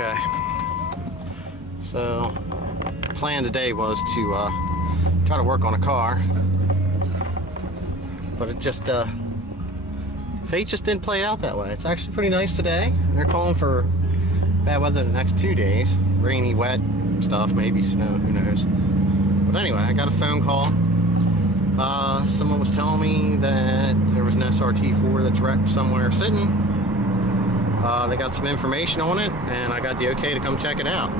Okay, so the plan today was to try to work on a car, but it just fate just didn't play out that way. It's actually pretty nice today. They're calling for bad weather the next 2 days, rainy, wet stuff, maybe snow, who knows. But anyway, I got a phone call. Someone was telling me that there was an srt4 that's wrecked somewhere sitting. They got some information on it, and I got the okay to come check it out.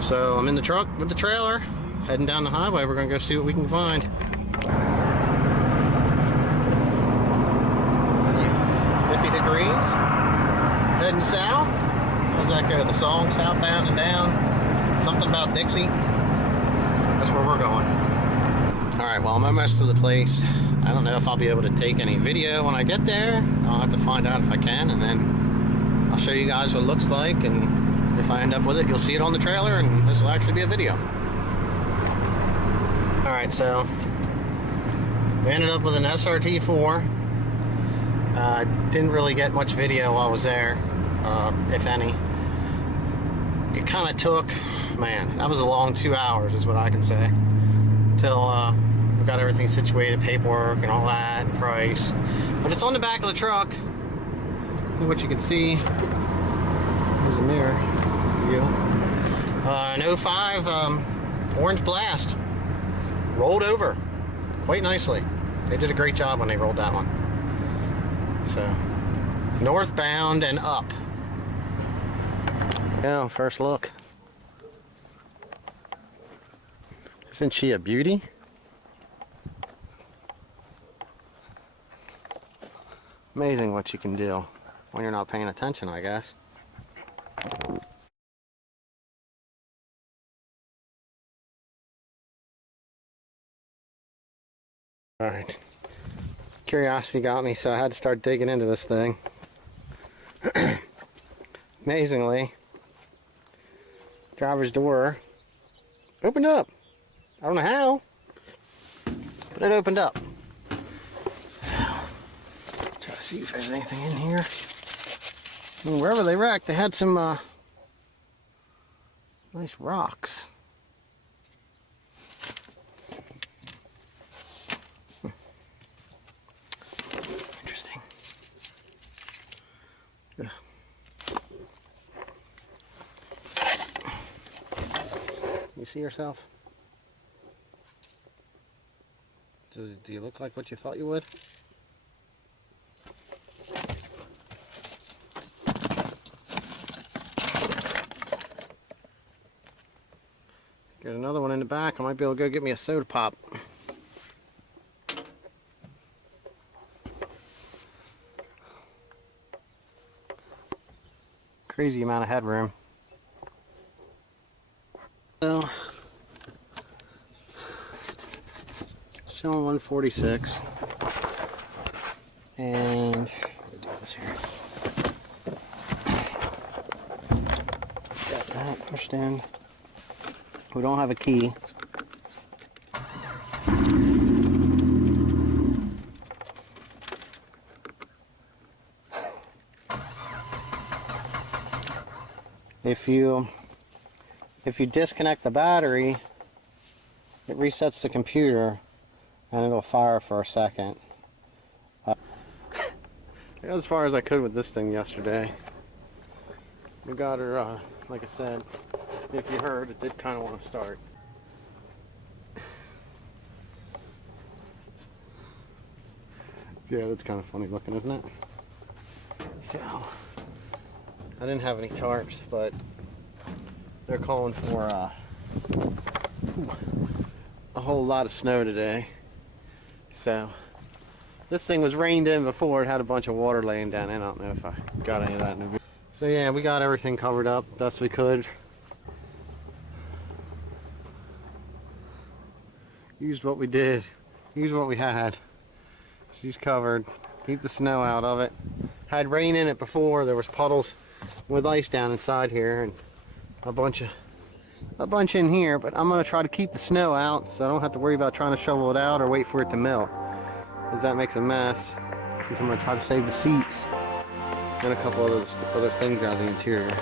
So I'm in the truck with the trailer, heading down the highway. We're gonna go see what we can find. 50 degrees, heading south. How's that go? The song, southbound and down, something about Dixie. That's where we're going. All right, well, I'm almost to the place. I don't know if I'll be able to take any video when I get there. I'll have to find out if I can, and then I'll show you guys what it looks like, and if I end up with it, you'll see it on the trailer, and this will actually be a video. All right, so we ended up with an srt4. Didn't really get much video while I was there, if any. It kind of took, man, that was a long 2 hours is what I can say, till we got everything situated, paperwork and all that, and price. But it's on the back of the truck. And what you can see, there's a mirror view. An 05 Orange Blast, rolled over quite nicely. They did a great job when they rolled that one. So, northbound and up. Yeah, first look. Isn't she a beauty? Amazing what you can do when you're not paying attention, I guess. Alright. Curiosity got me, so I had to start digging into this thing. Amazingly, driver's door opened up. I don't know how, but it opened up. So, try to see if there's anything in here. I mean, wherever they wrecked, they had some nice rocks. Interesting. Yeah. You see yourself? Do you look like what you thought you would? Get another one in the back. I might be able to go get me a soda pop. Crazy amount of headroom. So, showing 146, and what do I do this here? Got that pushed in. We don't have a key. If you disconnect the battery, it resets the computer and it'll fire for a second. I got as far as I could with this thing yesterday. We got her, like I said, if you heard, it did kind of want to start. Yeah, that's kind of funny looking, isn't it? So, I didn't have any tarps, but they're calling for a whole lot of snow today. So this thing was rained in before. It had a bunch of water laying down in. I don't know if I got any of that in the video. So yeah, we got everything covered up best we could. Used what we did. Used what we had. She's covered. Keep the snow out of it. Had rain in it before. There was puddles with ice down inside here, and a bunch in here, but I'm going to try to keep the snow out so I don't have to worry about trying to shovel it out or wait for it to melt, because that makes a mess, since I'm going to try to save the seats and a couple of other things out of the interior.